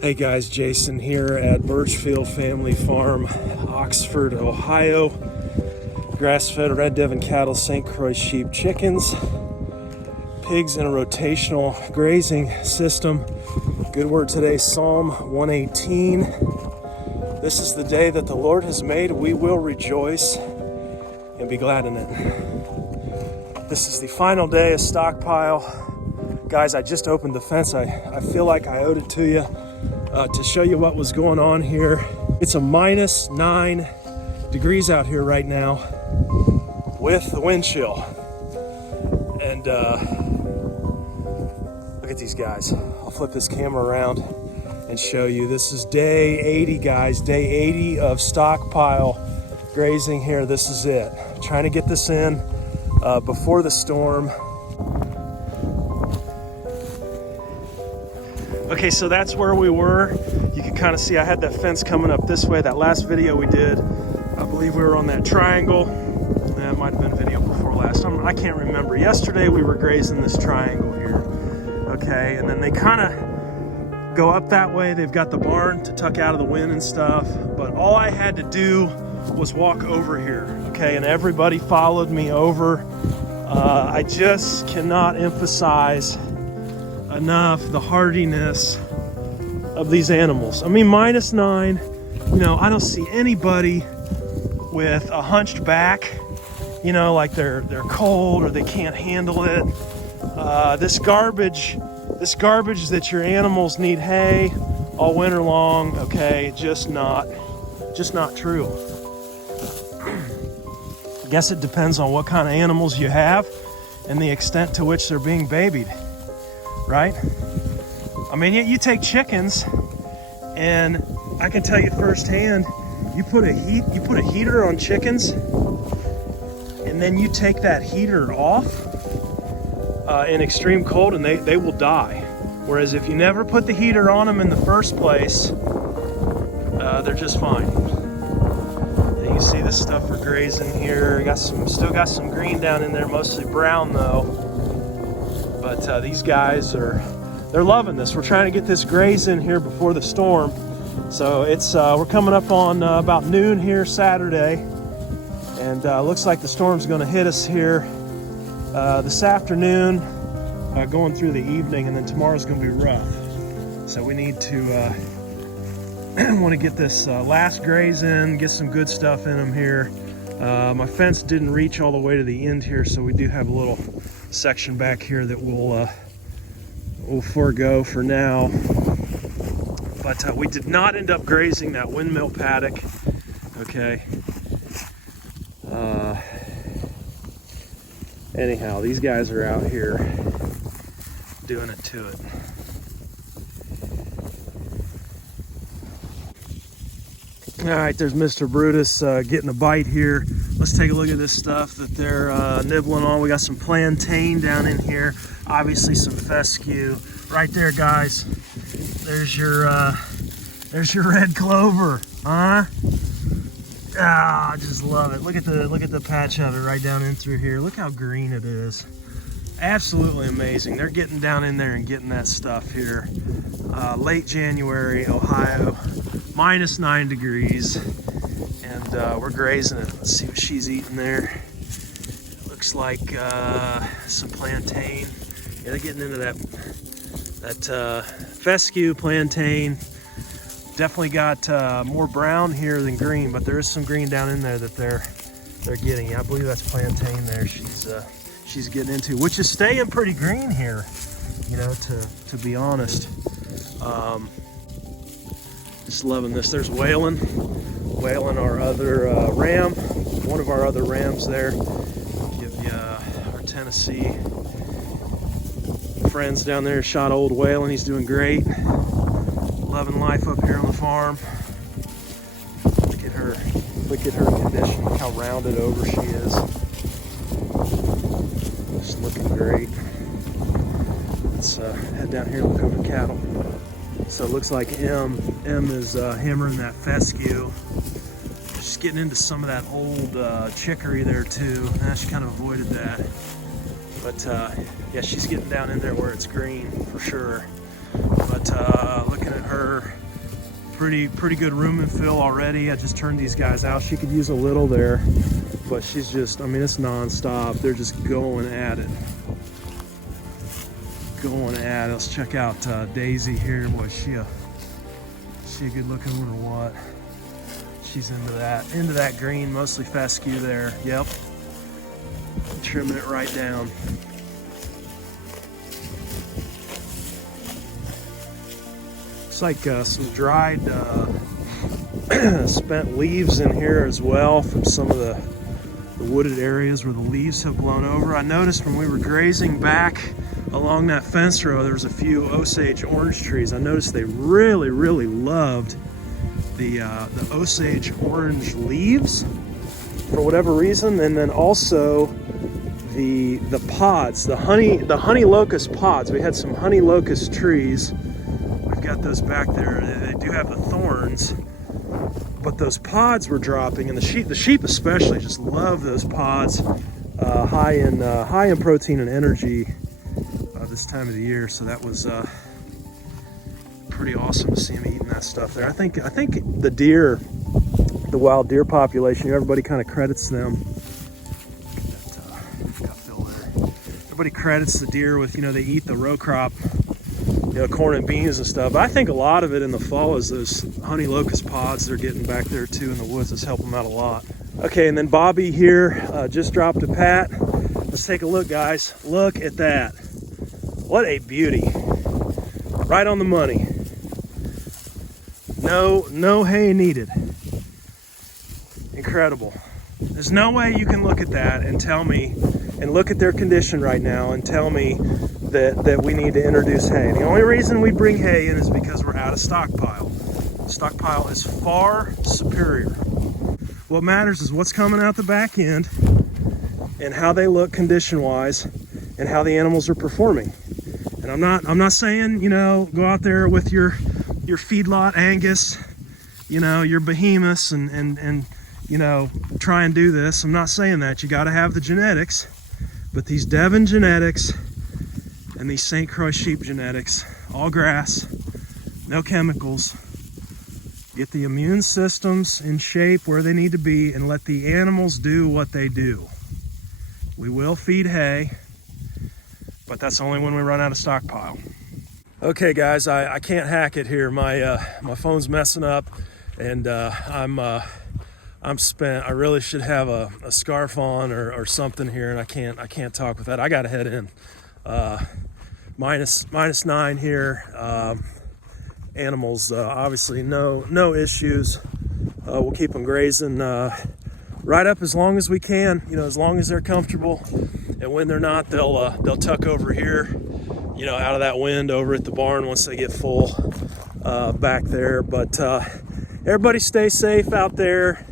Hey guys, Jason here at Birchfield Family Farm, Oxford, Ohio. Grass-fed Red Devon cattle, St Croix sheep, chickens, pigs in a rotational grazing system. Good word today, Psalm 118. This is the day that the Lord has made. We will rejoice and be glad in it. This is the final day of Stockpile. Guys, I just opened the fence. I feel like I owed it to you. To show you what was going on here. It's a minus 9 degrees out here right now with the wind chill. And look at these guys. I'll flip this camera around and show you. This is day 80, guys. Day 80 of Stockpile Grazing here. This is it. I'm trying to get this in before the storm. Okay, so that's where we were. You can kind of see I had that fence coming up this way. That last video we did, I believe we were on that triangle. That might have been video before last. I can't remember. Yesterday we were grazing this triangle here. Okay, and then they kind of go up that way. They've got the barn to tuck out of the wind and stuff. But all I had to do was walk over here. Okay, and everybody followed me over. I just cannot emphasize enough the hardiness of these animals. I mean, minus 9, you know, I don't see anybody with a hunched back, you know, like they're cold or they can't handle it. This garbage that your animals need hay all winter long, okay, just not true. I guess it depends on what kind of animals you have and the extent to which they're being babied. Right? I mean, you take chickens, and I can tell you firsthand, you put a heater on chickens, and then you take that heater off in extreme cold, and they will die. Whereas if you never put the heater on them in the first place, they're just fine. And you can see this stuff we're grazing here. Still got some green down in there, mostly brown though. But these guys they're loving this. We're trying to get this graze in here before the storm. So it's we're coming up on about noon here Saturday, and looks like the storm's going to hit us here this afternoon, going through the evening, and then tomorrow's going to be rough. So we need to want to get this last graze in, get some good stuff in them here. My fence didn't reach all the way to the end here, so we do have a little section back here that we'll forego for now. But we did not end up grazing that windmill paddock. Okay. Anyhow, these guys are out here doing it to it. All right, there's Mr. Brutus getting a bite here. Let's take a look at this stuff that they're nibbling on. We got some plantain down in here. Obviously some fescue. Right there, guys. There's your red clover, huh? Ah, I just love it. Look at the patch of it right down in through here. Look how green it is. Absolutely amazing. They're getting down in there and getting that stuff here. Late January, Ohio. Minus 9 degrees, and we're grazing it. Let's see what she's eating there. It looks like some plantain. Yeah, they're getting into that fescue plantain. Definitely got more brown here than green, but there is some green down in there that they're getting. Yeah, I believe that's plantain there. She's getting into, which is staying pretty green here, you know, to be honest. Just loving this. There's Waylon, our other ram, one of our other rams there. Give you our Tennessee friends down there a shot of old Waylon. He's doing great. Loving life up here on the farm. Look at her condition. Look how rounded over she is. Just looking great. Let's head down here and look over cattle. So it looks like M is hammering that fescue. Just getting into some of that old chicory there too. She kind of avoided that. But yeah, she's getting down in there where it's green for sure. But looking at her, pretty good room and fill already. I just turned these guys out. She could use a little there, but she's just, I mean, it's non-stop. They're just going at it. Going at it. Let's check out Daisy here. Was she a good looking one or what? She's into that green, mostly fescue there. Yep. Trimming it right down. It's like some dried spent leaves in here as well from some of the wooded areas where the leaves have blown over. I noticed when we were grazing back along that fence row, there was a few Osage orange trees. I noticed they really loved the Osage orange leaves for whatever reason, and then also the pods, the honey locust pods. We had some honey locust trees. We've got those back there. They do have the thorns, but those pods were dropping, and the sheep especially just love those pods. High in protein and energy this time of the year, so that was pretty awesome to see them eating that stuff there. I think the deer, the wild deer population, everybody kind of credits them. Everybody credits the deer with, they eat the row crop, corn and beans and stuff. But I think a lot of it in the fall is those honey locust pods they're getting back there too in the woods. That's helping them out a lot. Okay, and then Bobby here just dropped a pat. Let's take a look, guys. Look at that. What a beauty. Right on the money. No hay needed. Incredible. There's no way you can look at that and tell me, and look at their condition right now and tell me that we need to introduce hay. The only reason we bring hay in is because we're out of stockpile. Stockpile is far superior. What matters is what's coming out the back end and how they look condition-wise and how the animals are performing. And I'm not saying, go out there with your feedlot Angus, your behemoths and try and do this. I'm not saying that. You got to have the genetics, but these Devon genetics and these St Croix sheep genetics, all grass, no chemicals, get the immune systems in shape where they need to be and let the animals do what they do. We will feed hay, but that's only when we run out of stockpile. Okay guys, I can't hack it here. My phone's messing up and I'm spent. I really should have a scarf on or something here, and I can't talk with that. I gotta head in. Minus 9 here. Animals obviously no issues. We'll keep them grazing right up as long as we can, as long as they're comfortable, and when they're not, they'll tuck over here, out of that wind over at the barn once they get full back there. But everybody stay safe out there.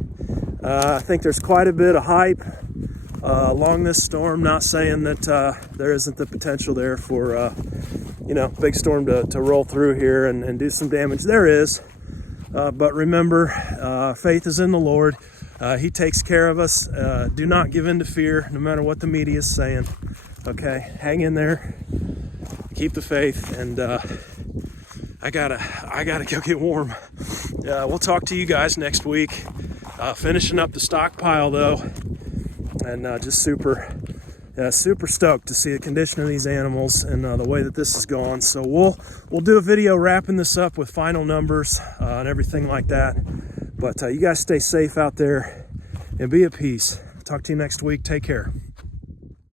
I think there's quite a bit of hype along this storm. Not saying that there isn't the potential there for big storm to roll through here and do some damage. There is, but remember, faith is in the Lord. He takes care of us. Do not give in to fear, no matter what the media is saying. Okay, hang in there, keep the faith, and I gotta go get warm. We'll talk to you guys next week. Finishing up the stockpile though, and just super stoked to see the condition of these animals and the way that this has gone. So we'll do a video wrapping this up with final numbers and everything like that. But you guys stay safe out there and be at peace. Talk to you next week. Take care.